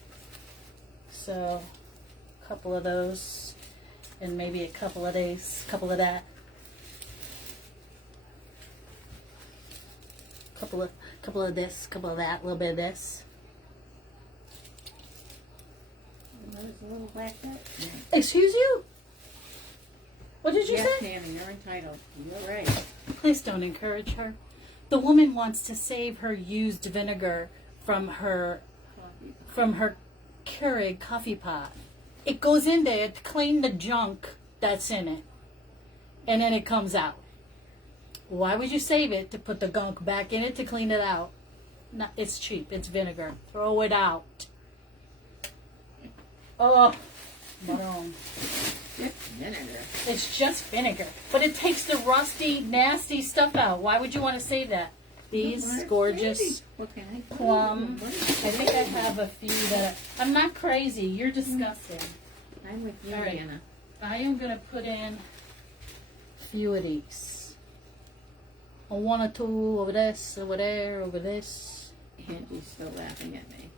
So, a couple of those, and maybe a couple of these, couple of that. Couple of this, couple of that, a little bit of this. There's a little black hat. Excuse you? What did you Yes, say? Tammy, you're entitled. You're right. Please don't encourage her. The woman wants to save her used vinegar from her Keurig coffee pot. It goes in there to clean the junk that's in it, and then it comes out. Why would you save it to put the gunk back in it to clean it out? No, it's cheap. It's vinegar. Throw it out. Oh, Maroon. Just vinegar. It's just vinegar. But it takes the rusty, nasty stuff out. Why would you want to save that? These gorgeous What can I plum. I think I have a few that I'm not crazy. You're disgusting. I'm with you, All right. Anna. I am going to put in a few of these. A one or two over this, over there, over this. Angie's still laughing at me.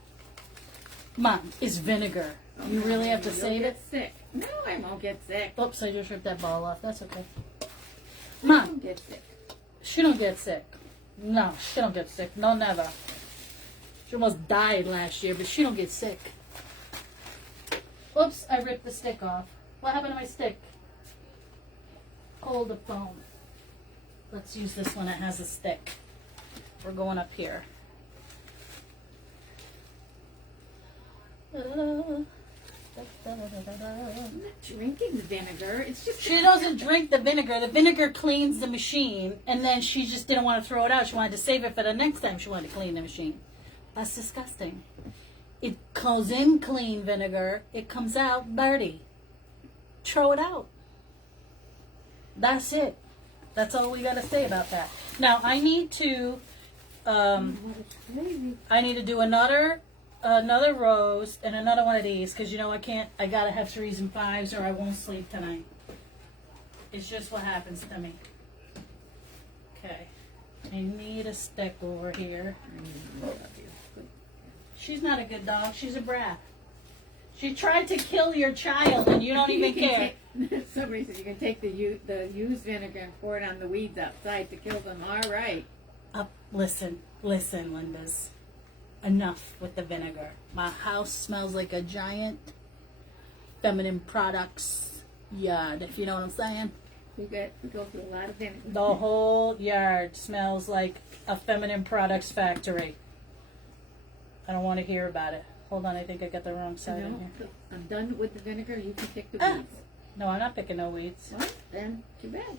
Mom, it's vinegar. You really have to You'll save get it? sick. No, I won't get sick. Oops, I just ripped that ball off. That's okay. I Mom, won't get sick. she don't get sick. No, she don't get sick. No, never. She almost died last year, but she don't get sick. Oops, I ripped the stick off. What happened to my stick? Hold the phone. Let's use this one that has a stick. We're going up here. I'm not drinking the vinegar. It's just She doesn't drink the vinegar. The vinegar cleans the machine, and then she just didn't want to throw it out. She wanted to save it for the next time she wanted to clean the machine. That's disgusting. It goes in clean vinegar. It comes out dirty. Throw it out. That's it. That's all we got to say about that. Now, I need to do another rose and another one of these, because you know I gotta have 3s and 5s or I won't sleep tonight. It's just what happens to me. Okay, I need a stick over here. She's not a good dog. She's a brat. She tried to kill your child and you don't even care. Somebody said you can take the used vinegar and pour it on the weeds outside to kill them. All right. Listen, Lindas. Enough with the vinegar. My house smells like a giant feminine products yard, if you know what I'm saying. We go through a lot of vinegar. The whole yard smells like a feminine products factory. I don't want to hear about it. Hold on, I think I got the wrong side in No, here. I'm done with the vinegar. You can pick the weeds. No, I'm not picking no weeds. Well, then, too bad.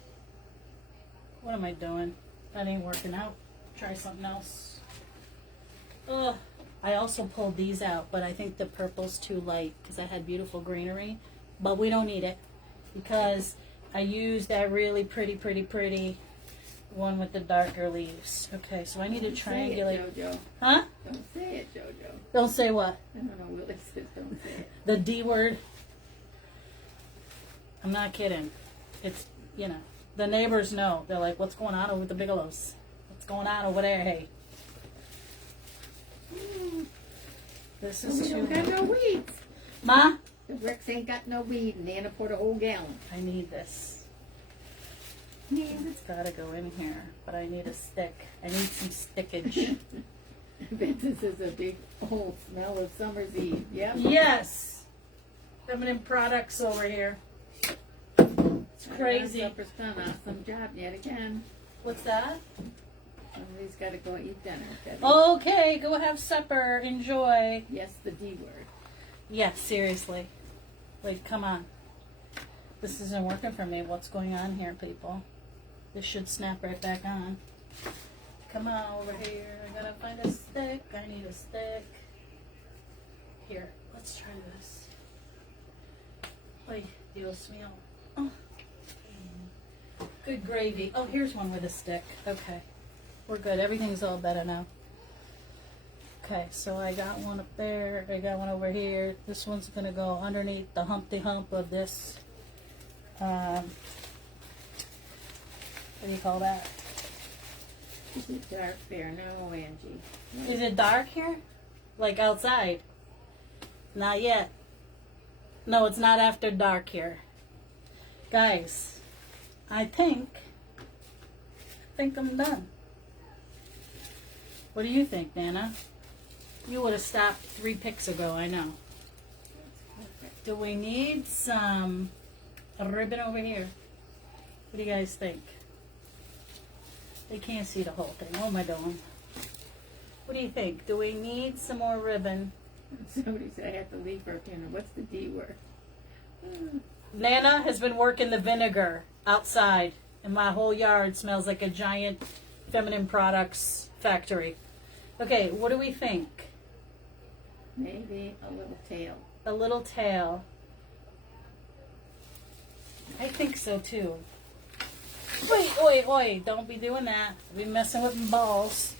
What am I doing? That ain't working out. Try something else. Ugh. I also pulled these out, but I think the purple's too light because I had beautiful greenery. But we don't need it because I used that really pretty one with the darker leaves. Okay, so I need to triangulate. Say it, Jojo. Huh? Don't say it, Jojo. Don't say what? I don't know what it says. Don't say it. The D word. I'm not kidding. It's, the neighbors know. They're like, what's going on over the Bigelows? What's going on over there, hey? This is We too... don't got no weeds. Ma? The bricks ain't got no weed, and Nana poured a whole gallon. I need this. Nana. It's gotta go in here, but I need a stick. I need some stickage. I bet this is a big old smell of summer's eve. Yep. Yes! Feminine products over here. It's crazy. Supper's done. Awesome job yet again. What's that? Somebody's got to go eat dinner. Debbie. Okay, go have supper. Enjoy. Yes, the D word. Yeah, seriously. Like, come on. This isn't working for me. What's going on here, people? This should snap right back on. Come on over here. I gotta find a stick. I need a stick. Here, let's try this. Ay, Dios mío. Oh. Good gravy. Oh, here's one with a stick. Okay. We're good. Everything's all better now. Okay, so I got one up there. I got one over here. This one's going to go underneath the Humpty Hump of this. What do you call that? Is it dark there? No, Angie. No. Is it dark here? Like outside? Not yet. No, it's not after dark here. Guys, I think I'm done. What do you think, Nana? You would have stopped 3 picks ago, I know. Do we need some ribbon over here? What do you guys think? They can't see the whole thing. What am I doing? What do you think? Do we need some more ribbon? Somebody said I have to leave for a funeral. What's the D word? Nana has been working the vinegar outside, and my whole yard smells like a giant feminine products factory. Okay, what do we think? Maybe a little tail. A little tail. I think so too. Wait, don't be doing that. Be messing with my balls.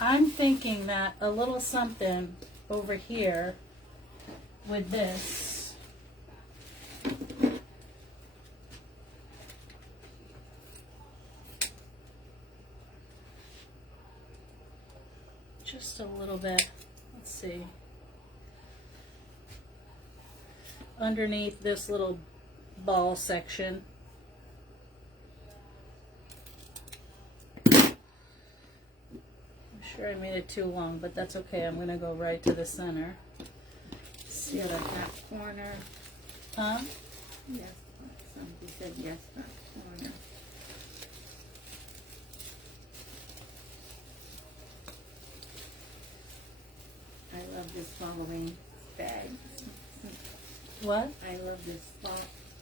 I'm thinking that a little something over here with this. Just a little bit. Let's see. Underneath this little ball section. I'm sure I made it too long, but that's okay. I'm going to go right to the center. See Yes, what I not corner. Huh? Yes, somebody said yes, not corner. I love this Halloween bag. What? I love this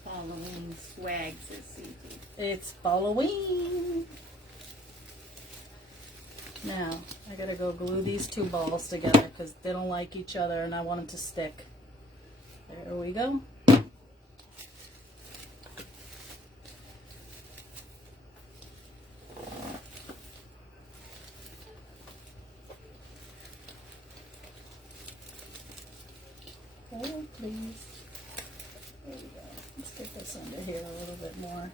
Halloween swag, says CG. It's Halloween. Now, I gotta go glue these 2 balls together because they don't like each other and I want them to stick. There we go. Oh, please. There we go. Let's get this under here a little bit more.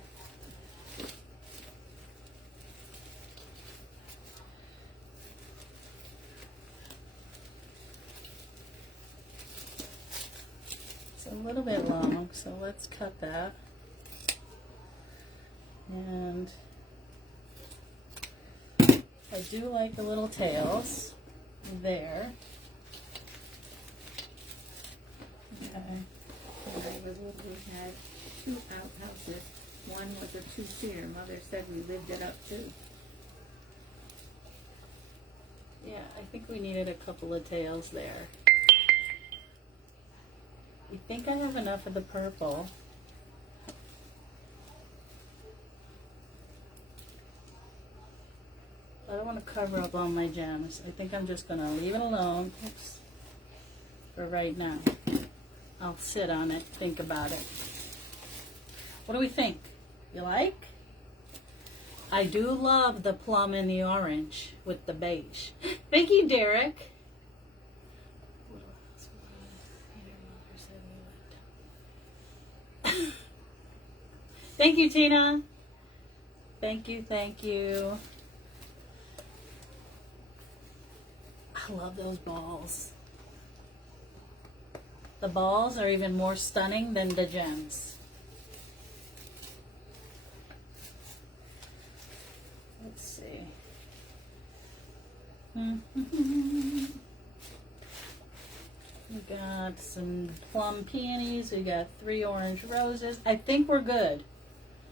It's a little bit long, so let's cut that. And I do like the little tails there. Okay. When I was little, we had 2 outhouses. One was a 2-seater. Mother said we lived it up too. Yeah, I think we needed a couple of tails there. I think I have enough of the purple. I don't want to cover up all my gems. I think I'm just going to leave it alone. Oops. For right now. I'll sit on it, think about it. What do we think? You like? I do love the plum and the orange with the beige. Thank you, Derek. Thank you, Tina. Thank you, thank you. I love those balls. The balls are even more stunning than the gems. Let's see. We got some plum peonies. We got 3 orange roses. I think we're good.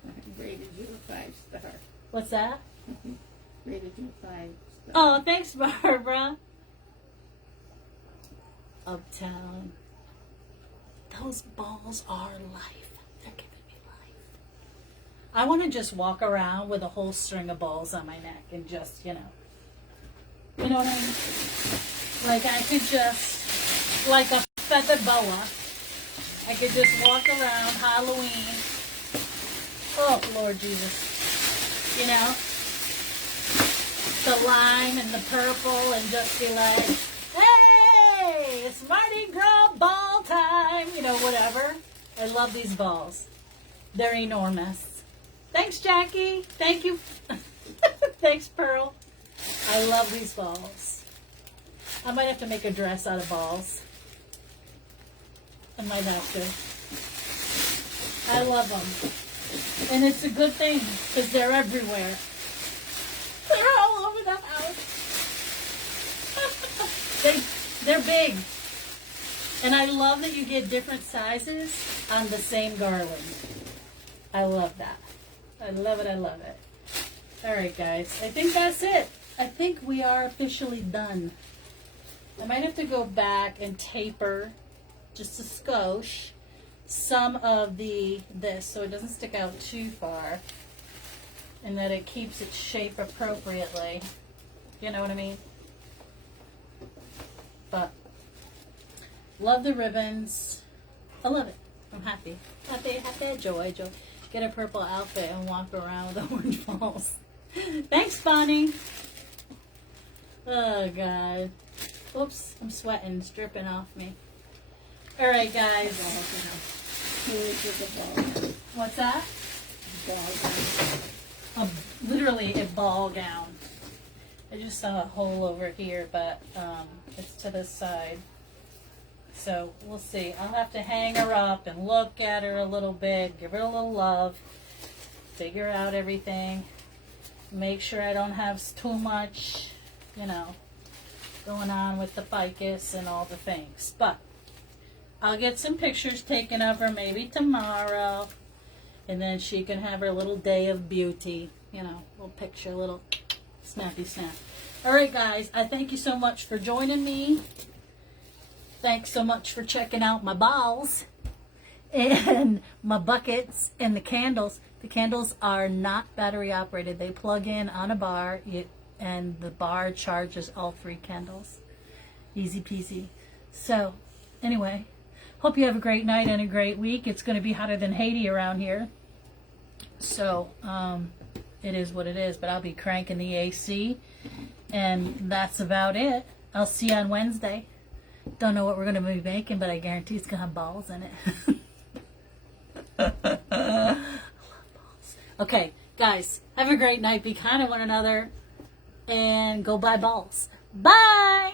I rated you a 5-star. What's that? Rated you a 5-star. Oh, thanks, Barbara. Uptown. Those balls are life. They're giving me I want to just walk around with a whole string of balls on my neck and just, you know what I mean? Like I could just, like a feather boa, I could just walk around Halloween. Oh, Lord Jesus. You know? The lime and the purple and just be like, hey, it's Mardi Gras ball time. You know, whatever. I love these balls. They're enormous. Thanks, Jackie. Thank you. Thanks, Pearl. I love these balls. I might have to make a dress out of balls. I might have to. I love them. And it's a good thing because they're everywhere. They're all over the house. They're big. And I love that you get different sizes on the same garland. I love that. I love it. I love it. All right, guys. I think that's it. I think we are officially done. I might have to go back and taper just a skosh some of this so it doesn't stick out too far and that it keeps its shape appropriately. You know what I mean? But love the ribbons. I love it. I'm happy. Happy, joy. Get a purple outfit and walk around with orange balls. Thanks, Bonnie. Oh, God. Oops, I'm sweating. It's dripping off me. All right, guys. What's that? Literally a ball gown. I just saw a hole over here, but it's to the side. So we'll see. I'll have to hang her up and look at her a little bit, give her a little love, figure out everything, make sure I don't have too much, going on with the ficus and all the things. But I'll get some pictures taken of her maybe tomorrow, and then she can have her little day of beauty, little picture, little snappy snap. All right, guys, I thank you so much for joining me. Thanks so much for checking out my balls and my buckets and the candles. The candles are not battery operated. They plug in on a bar, and the bar charges all 3 candles. Easy peasy. So, anyway, hope you have a great night and a great week. It's going to be hotter than Haiti around here. So, it is what it is. But I'll be cranking the AC. And that's about it. I'll see you on Wednesday. Don't know what we're going to be making, but I guarantee it's going to have balls in it. I love balls. Okay, guys, have a great night. Be kind to one another. And go buy balls. Bye!